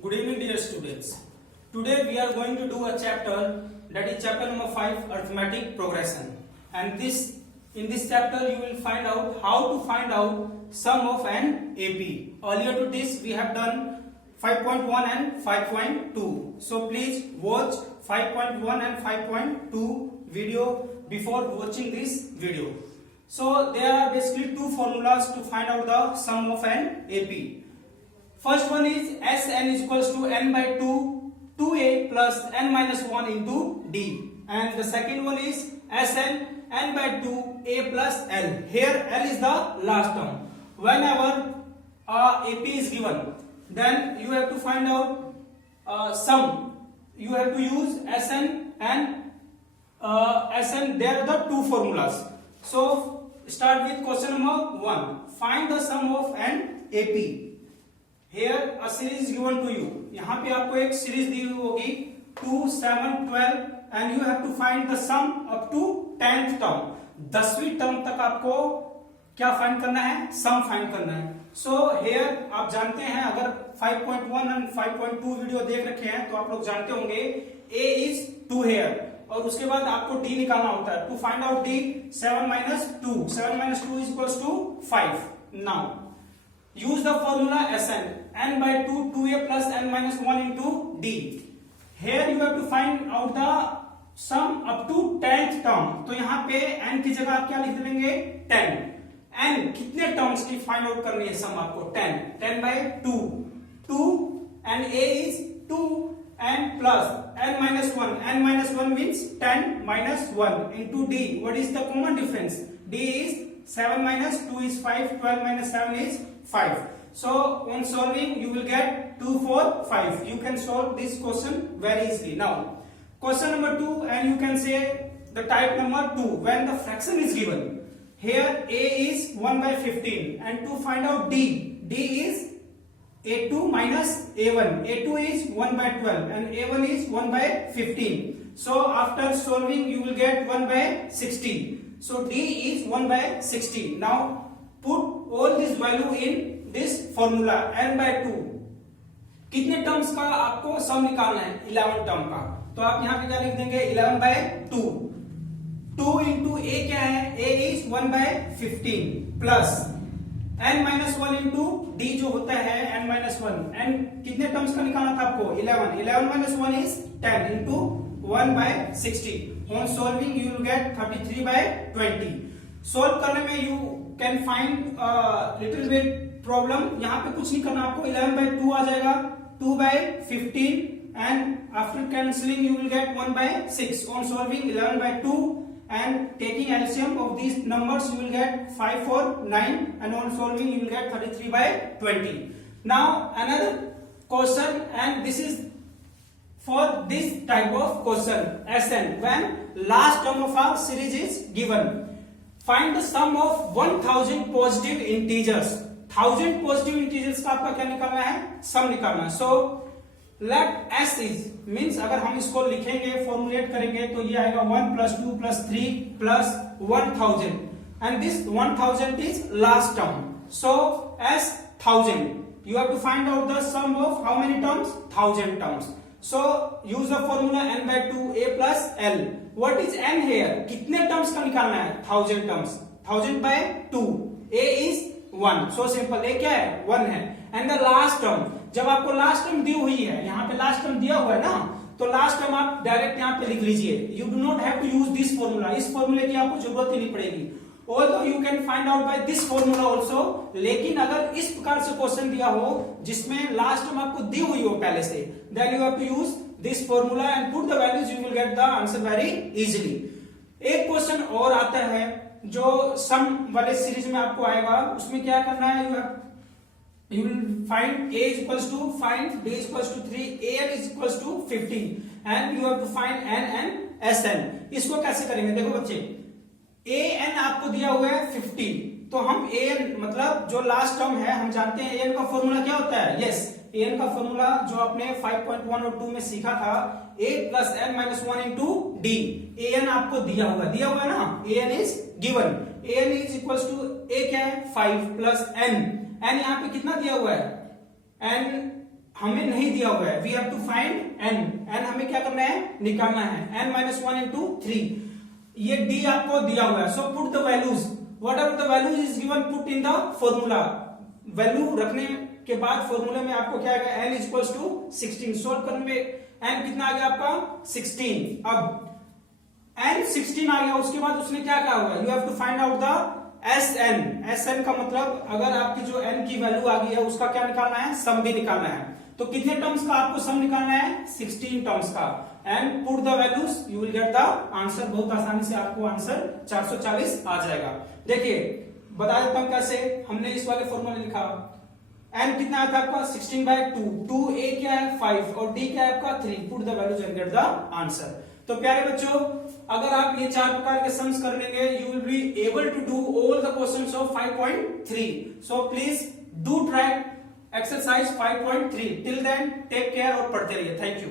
Good evening, dear students. Today we are going to do a chapter, that is chapter number 5, arithmetic progression. And in this chapter you will find out how to find out sum of an AP. Earlier to this we have done 5.1 and 5.2. So please watch 5.1 and 5.2 video before watching this video. So there are basically two formulas to find out the sum of an AP. First one is Sn is equals to n by 2, 2a plus n minus 1 into d. And the second one is Sn n by 2, a plus l. Here l is the last term. Whenever AP is given, then you have to find out sum. You have to use Sn and Sn. There are the two formulas. So start with question number 1. Find the sum of an AP. Here a series is given to you. यहाँ पे आपको एक series दी हुई होगी 2, 7, 12 and you have to find the sum up to 10th term. 10वीं term तक आपको क्या फाइंड करना है? सम फाइंड करना है. So here आप जानते हैं, अगर 5.1 and 5.2 वीडियो देख रखे हैं तो आप लोग जानते होंगे A is 2 here और उसके बाद आपको D निकालना होता है. To find out D, 7 minus 2. 7 minus 2 is equals to 5. Now use the formula Sn, n by 2, 2a plus n minus 1 into d. Here you have to find out the sum up to 10th term. तो यहाँ पे n की जगह आप क्या लिख देंगे? 10. n कितने टर्म्स की फाइंड आउट करनी है सम आपको? 10. 10 by 2. 2 and a is 2 and plus n minus 1. n minus 1 means 10 minus 1 into d. What is the common difference? d is 7 minus 2 is 5. 12 minus 7 is 5. So on solving you will get 2, 4, 5. You can solve this question very easily. Now question number 2, and you can say the type number 2. When the fraction is given, here a is 1 by 15 and to find out d is a2 minus a1. a2 is 1 by 12 and a1 is 1 by 15. So after solving you will get 1 by 60. So d is 1 by 60. Now put all this value in this formula n by 2. कितने terms का आपको सम निकालना है? 11 term का. तो आप यहाँ पे क्या लिख देंगे? 11 by 2. 2 into a क्या है? a is 1 by 15 plus n minus 1 into d जो होता है n minus 1. n कितने टर्म्स का निकालना था आपको? 11. 11 minus 1 is 10 into 1 by 60. On solving you will get 33 by 20. Solve करने में you can find little bit problem. यहाँ पे कुछ नहीं करना आपको. 11 by 2 आ जाएगा. 2 by 15 and after cancelling you will get 1 by 6. On solving 11 by 2 and taking LCM of these numbers you will get 5, 4, 9 and on solving you will get 33 by 20. Now another question, and this is for this type of question Sn. When last term of our series is given, find the sum of 1000 positive integers. 1000 positive integers का आपका क्या निकालना है? सम निकालना है. So let S is means अगर हम इसको लिखेंगे, फॉर्मुलेट करेंगे तो ये आएगा 1 plus 2 plus 3 plus 1000 and this 1000 is last term. So as 1000 you have to find out the sum of how many terms? 1000 terms. So use the formula n by 2 a plus l. What is n here? कितने terms का निकालना है? 1000 terms. 1000 by 2. a is 1. So simple. a क्या है? 1 है. And the last term, जब आपको last term दी हुई है, यहाँ पे लास्ट टर्म दिया हुआ है ना, तो लास्ट टर्म आप डायरेक्ट यहाँ पे लिख लीजिए. You do not have to use this formula. इस फॉर्मूले की आपको जरूरत ही नहीं पड़ेगी. Although you can find out by this formula also, लेकिन अगर इस प्रकार से क्वेश्चन दिया हो जिसमें लास्ट टर्म आपको दी हुई हो पहले से, then you have to use this formula and put the values. You will get the answer very easily. एक क्वेश्चन और आता है जो सम वाले सीरीज में आपको आएगा. उसमें क्या करना है? You will find a is equals to, find d is equals to 3, an is equals to 15 and you have to find n and sn. इसको कैसे करेंगे? देखो बच्चे, an आपको दिया हुआ है 50. तो हम an मतलब जो लास्ट टर्म है, हम जानते हैं an का फॉर्मूला क्या होता है? यस, an का फॉर्मूला जो आपने 5.1 और 2 में सीखा था, a plus n minus 1 into d. an आपको दिया हुआ है ना? an is given. an is equals to a क्या है? 5 plus n. n यहाँ पे कितना दिया हुआ है? n हमें नहीं दिया हुआ है, we have to find n, n हमें क्या करना है, निकालना है, n माइनस 1 इंटू 3, ये d आपको दिया हुआ है, so put the values, whatever the values is given put in the formula, value रखने के बाद फॉर्मूले में आपको क्या आएगा, n is equals to 16, solve करने में n कितना आ गया आपका 16, अब n 16 आ गया, उसके बाद उसने क्या कहा हुआ, you have to find out the Sn, Sn का मतलब अगर आपकी जो n की वैल्यू आ गई है उसका क्या निकालना है, सम भी निकालना है, तो कितने टर्म्स का आपको सम निकालना है, 16 टर्म्स का, and put the values, you will get the answer, बहुत आसानी से आपको आंसर 440 आ जाएगा। देखिए बता देता हूं कैसे, हमने इस वाले फॉर्मूले लिखा, n कितना आता है आपका 16/2, 2a क्या है 5 और d क्या है आपका 3, put the values and get the answer. तो प्यारे बच्चों, अगर आप ये 4 प्रकार के सम्स कर लेंगे, you will be able to do all the questions of 5.3, so please do try exercise 5.3, till then take care और पढ़ते रहिए, थैंक यू।